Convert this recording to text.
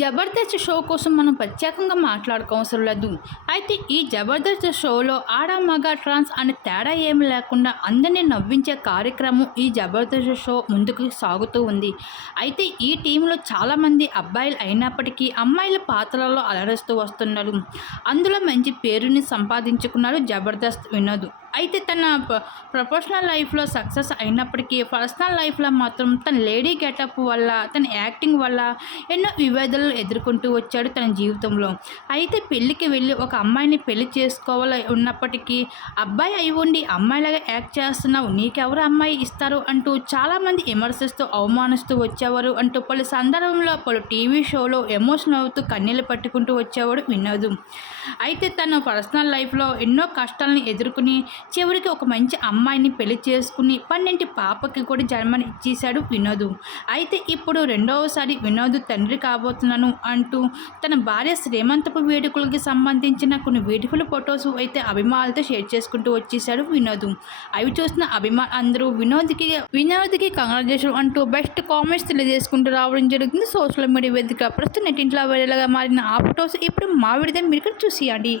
Jabardasth show కోసం మనం ప్రత్యేకంగా మాట్లాడుకోవసరం లేదు. అయితే ఈ జబర్దస్త్ షోలో ఆడ, మగ, ట్రాన్స్ అనే తేడా ఏమి లేకుండా అందరిని నవ్వించే కార్యక్రమం ఈ జబర్దస్త్ షో ముందుకు సాగుతూ ఉంది. అయితే ఈ టీంలో చాలామంది అబ్బాయిలు అయినప్పటికీ అమ్మాయిల పాత్రలలో అలరిస్తూ వస్తున్నారు. అందులో మంచి పేరుని సంపాదించుకున్నారు జబర్దస్త్ వినోద్. అయితే తన ప్రొఫెషనల్ లైఫ్లో సక్సెస్ అయినప్పటికీ పర్సనల్ లైఫ్లో మాత్రం తన లేడీ గెటప్ వల్ల, తన యాక్టింగ్ వల్ల ఎన్నో విభేదాలు ఎదుర్కొంటూ వచ్చాడు తన జీవితంలో. అయితే పెళ్ళికి వెళ్ళి ఒక అమ్మాయిని పెళ్లి చేసుకోవాలి ఉన్నప్పటికీ, అబ్బాయి అయి ఉండి అమ్మాయిలాగా యాక్ట్ చేస్తున్నావు, నీకెవరు అమ్మాయి ఇస్తారు అంటూ చాలామంది విమర్శిస్తూ అవమానిస్తూ వచ్చేవారు అంటూ పలు సందర్భంలో పలు టీవీ షోలో ఎమోషనల్ అవుతూ కన్నీళ్ళు పట్టుకుంటూ వచ్చేవాడు వినోద్. అయితే తన పర్సనల్ లైఫ్లో ఎన్నో కష్టాలను ఎదుర్కొని చివరికి ఒక మంచి అమ్మాయిని పెళ్లి చేసుకుని 12 పాపకి కూడా జన్మని ఇచ్చేశాడు వినోద్. అయితే ఇప్పుడు రెండవసారి వినోద్ తండ్రి కాబోతున్నాను అంటూ తన భార్య శ్రీమంతపు వేడుకలకి సంబంధించిన కొన్ని బ్యూటిఫుల్ ఫొటోస్ అయితే అభిమానులతో షేర్ చేసుకుంటూ వచ్చేసాడు వినోద్. అవి చూసిన అభిమానులు అందరూ వినోద్కి కంగ్రాచులేషన్ అంటూ బెస్ట్ కామెంట్స్ తెలియజేసుకుంటూ రావడం జరుగుతుంది సోషల్ మీడియా వేదిక. ప్రస్తుతం నెట్టింట్లో వైరల్గా మారిన ఆ ఫొటోస్ ఇప్పుడు మా విడితే మీరు చూసియండి.